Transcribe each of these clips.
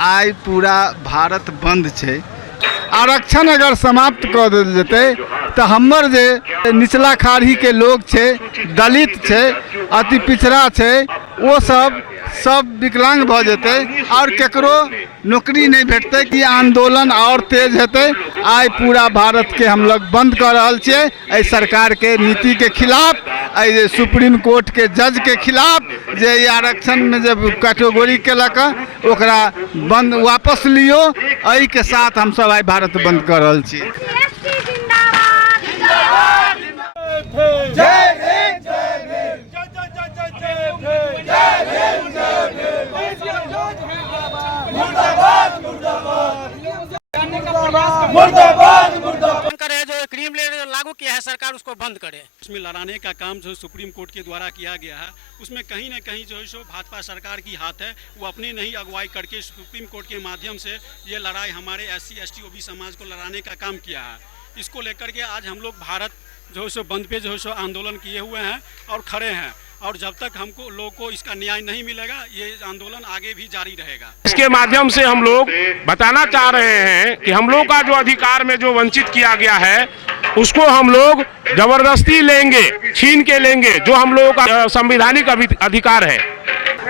आज पूरा भारत बंद है। आरक्षण अगर समाप्त कर देल जेतै तो हमर जे निचला खाड़ी के लोग छे, दलित छे, अति पिछड़ा छे, वो सब विकलांग भ जेतै और केकरो नौकरी नहीं भेटतै कि आंदोलन और तेज हेतै। आज पूरा भारत के हम लोग बंद कर रहल छियै एहि सरकार के नीति के खिलाफ, एहि सुप्रीम कोर्ट के जज के खिलाफ जे आरक्षण में जब कैटेगरी केलक ओकरा बंद वापस लियो। एहि के साथ हम सब आज भारत बंद कर रहल छी। करे जो क्रीम लेयर लागू किया है सरकार उसको बंद करे। उसमें लड़ाने का काम जो सुप्रीम कोर्ट के द्वारा किया गया है उसमें कहीं न कहीं जो है सो भाजपा सरकार की हाथ है। वो अपने नहीं अगुवाई करके सुप्रीम कोर्ट के माध्यम से ये लड़ाई हमारे SC ST OB समाज को लड़ाने का काम किया है। इसको लेकर के आज हम लोग भारत जो है सो बंद पे जो है सो आंदोलन किए हुए हैं और खड़े हैं। और जब तक हमको लोगों को इसका न्याय नहीं मिलेगा ये आंदोलन आगे भी जारी रहेगा। इसके माध्यम से हम लोग बताना चाह रहे हैं कि हम लोग का जो अधिकार में जो वंचित किया गया है उसको हम लोग जबरदस्ती लेंगे, छीन के लेंगे, जो हम लोगों का संवैधानिक अधिकार है।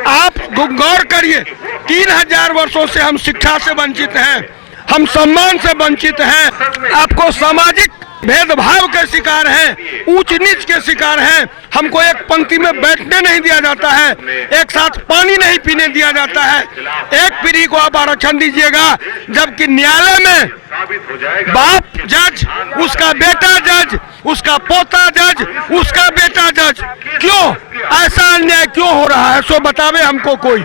आप गौर करिए, 3000 वर्षों से हम शिक्षा से वंचित हैं, हम सम्मान से वंचित हैं, आपको सामाजिक भेदभाव के शिकार हैं, ऊंच नीच के शिकार हैं। हमको एक पंक्ति में बैठने नहीं दिया जाता है, एक साथ पानी नहीं पीने दिया जाता है। एक पीढ़ी को आप आरक्षण दीजिएगा, जबकि न्यायालय में बाप जज, उसका बेटा जज, उसका पोता जज, उसका बेटा जज। क्यों ऐसा अन्याय क्यों हो रहा है? सो बतावे हमको कोई।